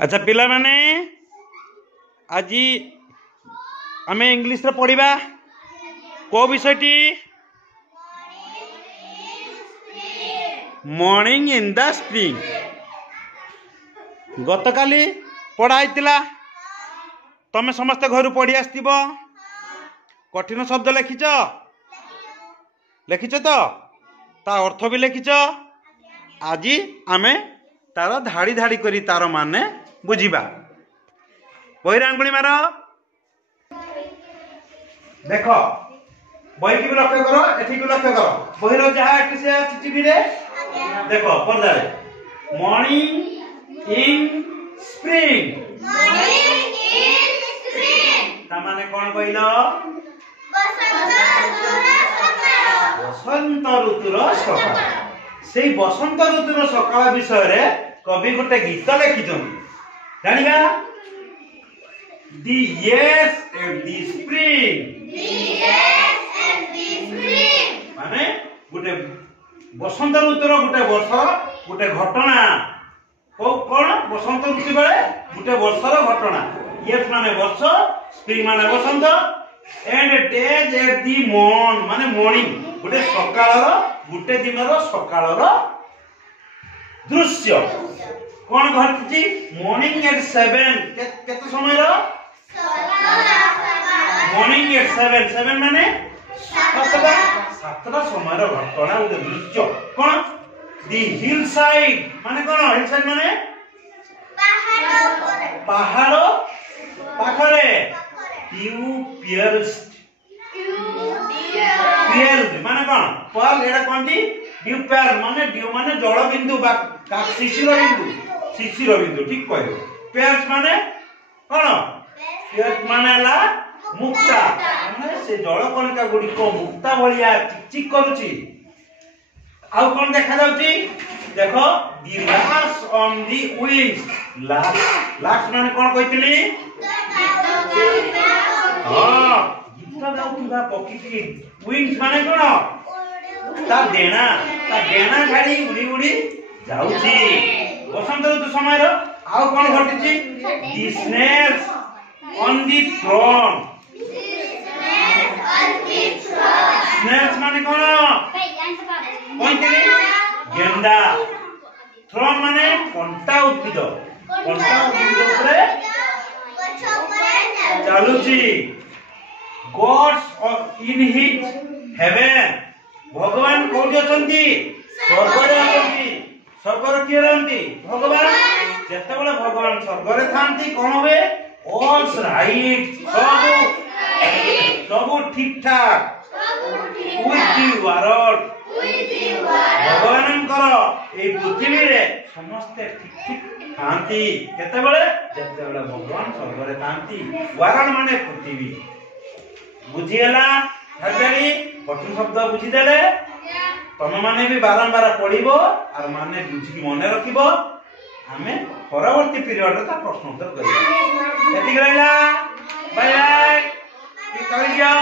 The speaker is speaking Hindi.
अच्छा पिला माने आज आम इंग्लिश रे पढ़िबा को विषयटी मॉर्निंग इन द स्प्रिंग। गतकाली पढ़ाई तमें समस्त घर पढ़ी आसथिब कठिन शब्द लिखिच लिखिच तो ता अर्थ भी लिखिच। आज आमे तार धाड़ी धाड़ी करी तार माने बुझिबा। बहिर आंगुली मार देख बही की भी लक्ष्य कर एठी भी लक्ष्य कर बहिर जहाँ एठी से टीवी रे देख पर्दा रे मॉर्निंग इन स्प्रिंग तामाने कौन कहल बसंत ऋतुर सकाळ। से बसंत ऋतुर सकाळ विषय रे कवि गोटे गीत लिखिछन जानिबा The years and the spring माने गोटे बसंत ऋतुर गोटे वर्षर गोटे घटना कौन बसंत ऋतु बेले गोटे वर्षर घटना। इयर्स माने वर्ष स्प्रिंग माने बसंत and days at the morn माने मॉर्निंग गोटे सकाळर गोटे दिनर सकाळर दृश्य कौन घटची मॉर्निंग एट 7 केते समय रो मॉर्निंग एट 7 माने सातटा समय रो घटना गोटे दृश्य कौन दी हिल साइड माने कौन हिल साइड माने पहाड़ पाखरे यू पियर्स्ट माने कौन पर्ल एडा कोनटी ड्यू पेर माने जल बिंदु बा शिशिर बिंदु ठीक कहयो। पेर्स माने कौन पेर्स माने ला मुक्ता माने से जल कणिका गुडी को मुक्ता भलिया चिक करूची। आउ कौन देखा जाउची देखो दी last on the wings last माने कौन कहितली हां गीत गाउथुबा पक्षी विंग्स माने कौन ता देना छाड़ी उड़ी उड़ी जाउची। बसंत ऋतु समय रो आउ कौन घटिची the snails on the thorn snails माने कौन गेंडा थ्रोन माने कंटा उद्भिद ऊपर चलुची। गॉड्स इन हिज हेवन भगवान कोठी अछंती स्वर्गरे अछंती स्वर्गर किए रहंती भगवान जेते बेले भगवान स्वर्गरे थांती कोन होवे ऑल्स राइट सब ठीक ठाक विथ दी वर्ल्ड भगवान कर ए पृथ्वी रे समस्त ठीक ठीक थांती केते बेले जेते बेले भगवान स्वर्गरे थांती वर्ल्ड माने पृथ्वी बुझियला हरबेरी कठिन शब्द बुझी देले तमे माने भी बारंबार पढ़िबो और माने बुझी मने रखिबो हमें परवर्ती पीरियड रे प्रश्न उत्तर करिबो। एतिक रहला बाय बाय की कहि दियो।